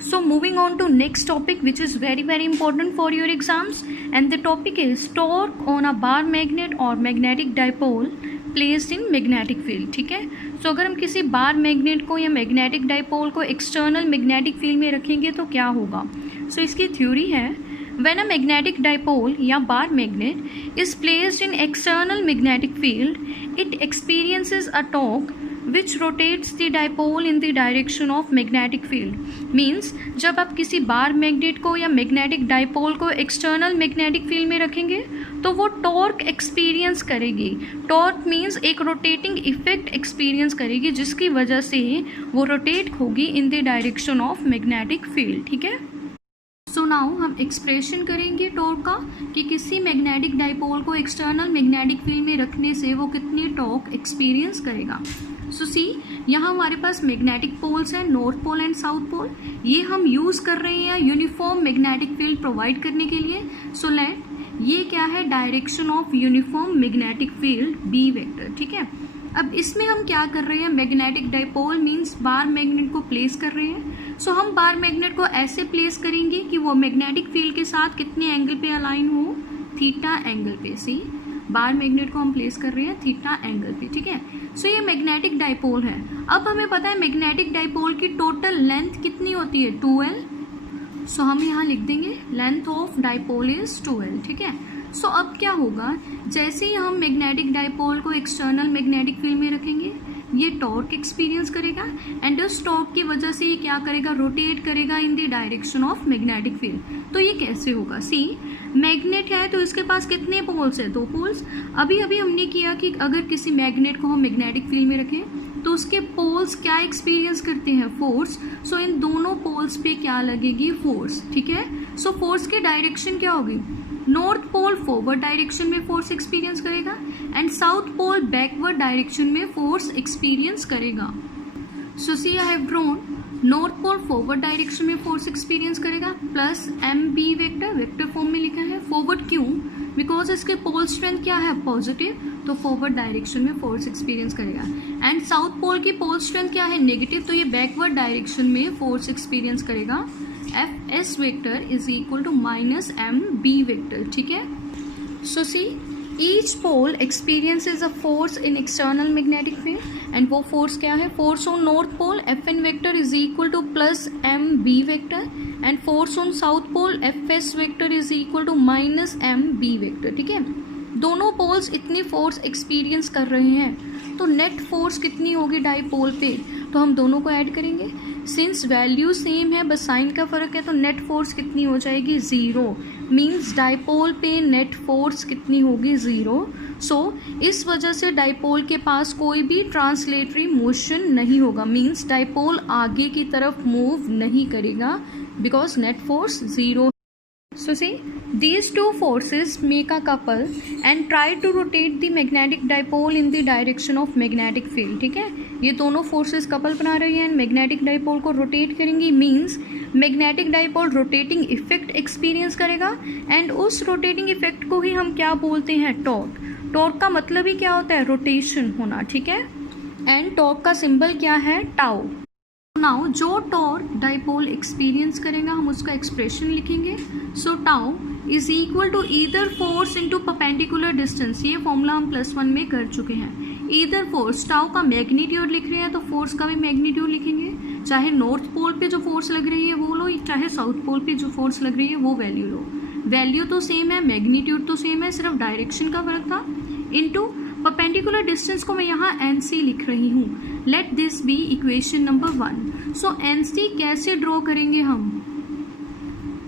So moving on to next topic, which is very important for your exams, and the topic is torque on a bar magnet or magnetic dipole placed in magnetic field. ठीक है, so अगर हम किसी बार magnet को या magnetic dipole को external magnetic field में रखेंगे तो क्या होगा. so इसकी थ्योरी है, when a magnetic dipole या bar magnet is placed in external magnetic field, it experiences a torque which rotates the dipole in the direction of magnetic field. Means जब आप किसी बार मैग्नेट को या मैग्नेटिक डाइपोल को external magnetic field में रखेंगे तो वो टॉर्क एक्सपीरियंस करेगी. टॉर्क मीन्स एक रोटेटिंग इफेक्ट एक्सपीरियंस करेगी जिसकी वजह से वो रोटेट होगी in the direction of magnetic field. ठीक है, सो नाउ हम एक्सप्रेशन करेंगे टॉर्क का कि किसी मैग्नेटिक डाइपोल को एक्सटर्नल मैग्नेटिक फील्ड में रखने से वो कितनी टॉर्क एक्सपीरियंस करेगा. सो सी, यहाँ हमारे पास मैग्नेटिक पोल्स हैं, north pole and south pole. ये हम यूज़ कर रहे हैं यूनिफॉर्म मैग्नेटिक फील्ड प्रोवाइड करने के लिए. सो लेट, ये क्या है, direction of uniform magnetic field B vector. ठीक है, अब इसमें हम क्या कर रहे हैं, magnetic dipole means bar magnet को प्लेस कर रहे हैं. सो हम बार मैग्नेट को ऐसे प्लेस करेंगे कि वो मैग्नेटिक फील्ड के साथ कितने एंगल पे अलाइन हो, थीटा एंगल पे. सी, बार मैग्नेट को हम प्लेस कर रहे हैं थीटा एंगल पे. ठीक है, सो ये मैग्नेटिक डाइपोल है. अब हमें पता है मैग्नेटिक डाइपोल की टोटल लेंथ कितनी होती है, 2L. सो हम यहाँ लिख देंगे length of dipole is 2L. ठीक है, सो अब क्या होगा, जैसे ही हम मैग्नेटिक डाइपोल को एक्सटर्नल मैग्नेटिक फील्ड में रखेंगे ये टॉर्क एक्सपीरियंस करेगा एंड उस टॉर्क की वजह से ये क्या करेगा, रोटेट करेगा in the direction of magnetic field. तो ये कैसे होगा, सी, मैग्नेट है तो इसके पास कितने पोल्स है, 2 पोल्स. अभी हमने किया कि अगर किसी मैग्नेट को हम मैग्नेटिक फील्ड में रखें तो उसके पोल्स क्या एक्सपीरियंस करते हैं, फोर्स. सो इन दोनों पोल्स पे क्या लगेगी, फोर्स. ठीक है, सो फोर्स की डायरेक्शन क्या होगी, नॉर्थ पोल फॉरवर्ड डायरेक्शन में फोर्स एक्सपीरियंस करेगा and south pole backward direction में फोर्स एक्सपीरियंस करेगा. So see, I have drawn north pole forward direction में फोर्स एक्सपीरियंस करेगा plus M B vector, vector form में लिखा है. फॉरवर्ड क्यों, बिकॉज इसके पोल स्ट्रेंथ क्या है, पॉजिटिव, तो फॉरवर्ड डायरेक्शन में फोर्स एक्सपीरियंस करेगा. एंड साउथ पोल की पोल स्ट्रेंथ क्या है, नेगेटिव, तो ये बैकवर्ड डायरेक्शन में फोर्स एक्सपीरियंस करेगा. F S vector is equal to minus M B vector. ठीक है, so see, each pole experiences a force in external magnetic field and वो फोर्स क्या है, force on north pole F N vector is equal to plus M B vector and force on south pole F S vector is equal to minus M B vector. ठीक है, दोनों poles इतनी force experience कर रहे हैं तो net force कितनी होगी डाइपोल पे, तो हम दोनों को ऐड करेंगे. सिंस वैल्यू सेम है बस साइन का फर्क है तो नेट फोर्स कितनी हो जाएगी, 0. मीन्स डाइपोल पे नेट फोर्स कितनी होगी, 0. सो इस वजह से डाइपोल के पास कोई भी ट्रांसलेटरी मोशन नहीं होगा. मीन्स डाइपोल आगे की तरफ मूव नहीं करेगा because net force 0. So see, these two forces make a couple and try to rotate the magnetic dipole in the direction of magnetic field. ठीक है, ये दोनों forces couple बना रही हैं, magnetic dipole को rotate करेंगी. means magnetic dipole rotating effect experience करेगा and उस rotating effect को ही हम क्या बोलते हैं, torque. torque का मतलब ही क्या होता है, rotation होना. ठीक है, and torque का symbol क्या है, tau. नाउ जो टॉर्क डाइपोल एक्सपीरियंस करेगा हम उसका एक्सप्रेशन लिखेंगे. So tau is equal to either force into perpendicular distance. ये फॉर्मूला हम +1 में कर चुके हैं. ईदर फोर्स, टाउ का मैग्नीट्यूड लिख रहे हैं तो फोर्स का भी मैग्नीट्यूड लिखेंगे. चाहे नॉर्थ पोल पे जो फोर्स लग रही है वो लो, चाहे साउथ पोल पे जो फोर्स लग रही है वो वैल्यू लो. वैल्यू तो सेम है, मैग्नीट्यूड तो सेम है, सिर्फ डायरेक्शन का फर्क था. इनटू परपेंडिकुलर डिस्टेंस को मैं यहाँ NC लिख रही हूँ. Let this be equation number 1. So NC कैसे ड्रॉ करेंगे हम,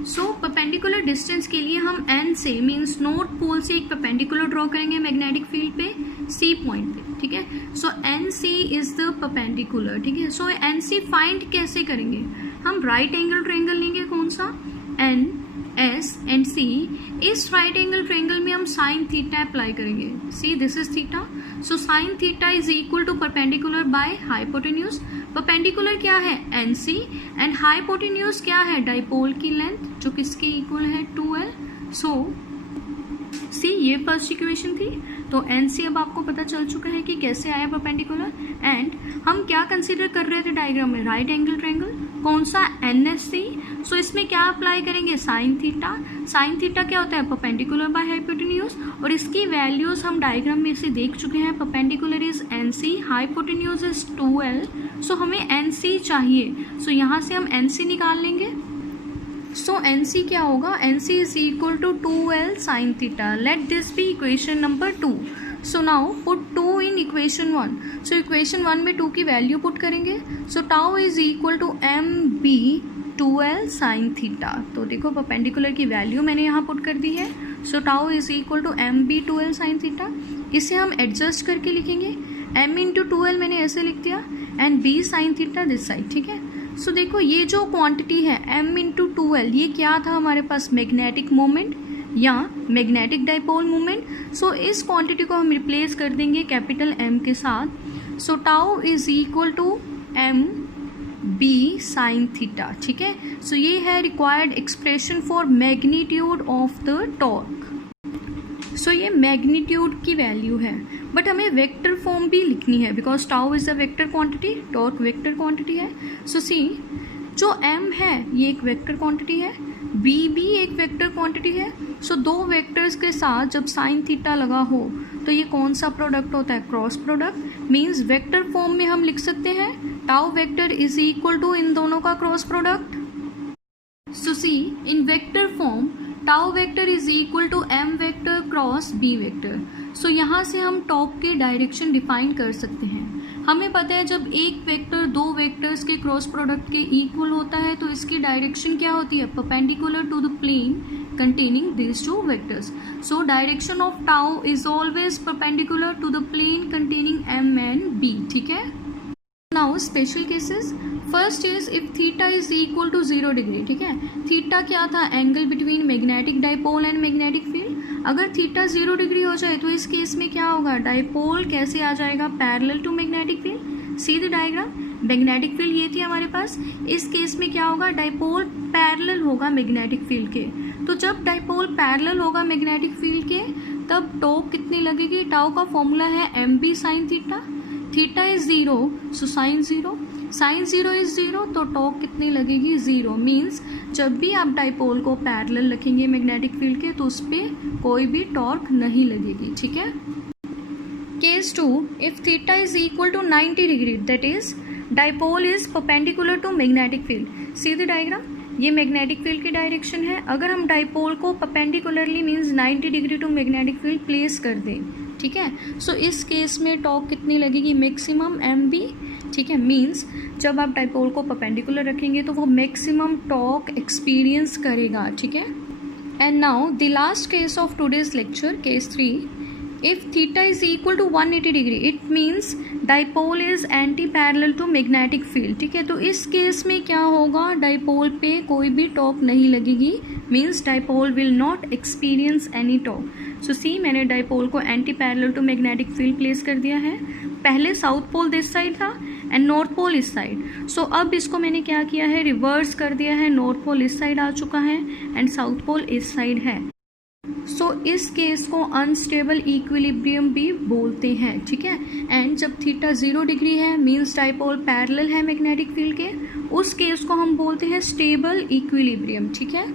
सो परपेंडिकुलर डिस्टेंस के लिए हम N से मीन्स नॉर्थ पोल से एक परपेंडिकुलर ड्रॉ करेंगे मैग्नेटिक फील्ड पे C पॉइंट पे. ठीक है, सो NC इज द परपेंडिकुलर. ठीक है, सो NC फाइंड कैसे करेंगे, हम राइट एंगल ट्रायंगल लेंगे, कौन सा, N S एंड C. इस राइट एंगल ट्रायंगल में हम साइन थीटा अप्लाई करेंगे. See, this is theta. So sine theta is equal to perpendicular by hypotenuse. Perpendicular क्या है, NC एंड हाइपोटेन्यूज क्या है, डाइपोल की लेंथ जो किसके इक्वल है, 2L. सो सी, ये फर्स्ट इक्वेशन थी. तो NC अब आपको पता चल चुका है कि कैसे आया परपेंडिकुलर। एंड हम क्या कंसीडर कर रहे थे डायग्राम में, राइट एंगल ट्रायंगल, कौन सा, NSC। सो इसमें क्या अप्लाई करेंगे, साइन थीटा। साइन थीटा क्या होता है, परपेंडिकुलर बाय हाइपोटेन्यूज, और इसकी वैल्यूज हम डायग्राम में से देख चुके हैं। Perpendicular is NC, hypotenuse is 2L। सो हमें NC चाहिए, सो यहाँ से हम NC निकाल लेंगे। सो NC क्या होगा, NC is equal to 2L sine theta. Let this be equation number 2। So now put 2 in equation 1। So equation 1 में 2 की वैल्यू पुट करेंगे। So tau is equal to MB 2L sine theta. तो देखो perpendicular की value मैंने यहाँ put कर दी है। So tau is equal to MB 2L sine theta. इसे हम एडजस्ट करके लिखेंगे, M इंटू 2L मैंने ऐसे लिख दिया and B sine theta this side, ठीक है। सो देखो ये जो क्वांटिटी है M इंटू 2L, ये क्या था हमारे पास, मैग्नेटिक मोमेंट या मैग्नेटिक डाइपोल मोमेंट। सो इस क्वांटिटी को हम रिप्लेस कर देंगे कैपिटल M के साथ। So tau is equal to MB sine theta, ठीक है। सो ये है required expression for magnitude of the torque. So ये मैग्नीट्यूड की वैल्यू है, बट हमें वेक्टर फॉर्म भी लिखनी है because tau is a vector quantity, torque vector quantity है। सो सी, जो M है ये एक वेक्टर क्वांटिटी है, B भी एक वेक्टर क्वांटिटी है। सो दो वेक्टर्स के साथ जब साइन थीटा लगा हो तो ये कौन सा प्रोडक्ट होता है, cross product. Means vector form में हम लिख सकते हैं tau vector is equal to इन दोनों का cross product. So see, in vector form tau vector is equal to M vector cross B vector. So यहाँ से हम टॉप के डायरेक्शन डिफाइन कर सकते हैं। हमें पता है जब एक वेक्टर दो वेक्टर्स के क्रॉस प्रोडक्ट के इक्वल होता है तो इसकी डायरेक्शन क्या होती है, perpendicular to the plane containing these two vectors. So direction of tau is always perpendicular to the plane containing M and B, ठीक है। Now special cases, first is if theta is equal to 0 degree, ठीक है। Theta क्या था, angle between magnetic dipole and magnetic field. अगर theta 0 degree हो जाए तो इस केस में क्या होगा, डाइपोल कैसे आ जाएगा, parallel to magnetic field. See the diagram, magnetic field ये थी हमारे पास, इस केस में क्या होगा, डाइपोल पैरेलल होगा मैग्नेटिक फील्ड के। तो जब डाइपोल पैरेलल होगा मैग्नेटिक फील्ड के तब टॉ कितनी लगेगी, टाउ का फॉर्मूला है MB sine theta. Theta is 0, so sine 0, sine 0 is 0, तो टॉ कितनी लगेगी, 0। मीन्स जब भी आप डाइपोल को पैरेलल रखेंगे मैग्नेटिक फील्ड के तो उस पर कोई भी टॉर्क नहीं लगेगी, ठीक है। Case 2, if theta is equal to 90 degree, that is dipole is perpendicular to magnetic field. See the diagram, ये मैग्नेटिक फील्ड की डायरेक्शन है। अगर हम डाइपोल को perpendicularly means 90 degree to magnetic field place कर दें, ठीक है। सो इस केस में टॉर्क कितनी लगेगी, मैक्सिमम MB, ठीक है। मीन्स जब आप डाइपोल को परपेंडिकुलर रखेंगे तो वो मैक्सिमम टॉर्क एक्सपीरियंस करेगा, ठीक है। And now the last case of today's lecture, case 3, if theta is equal to 180 degree, it means dipole is anti parallel to magnetic field, ठीक है। तो इस केस में क्या होगा, डाइपोल पे कोई भी टॉर्क नहीं लगेगी, means dipole will not experience any torque. So see, मैंने डाइपोल को anti parallel to magnetic field place कर दिया है। पहले साउथ पोल दिस साइड था एंड नॉर्थ पोल इस साइड। सो अब इसको मैंने क्या किया है, रिवर्स कर दिया है, नॉर्थ पोल इस साइड आ चुका है एंड साउथ पोल इस साइड है। सो इस केस को अनस्टेबल इक्विलिब्रियम भी बोलते हैं, ठीक है। एंड जब थीटा 0 डिग्री है मीन्स डाइपोल पैरेलल है मैग्नेटिक फील्ड के, उस केस को हम बोलते हैं स्टेबल इक्विलिब्रियम, ठीक है।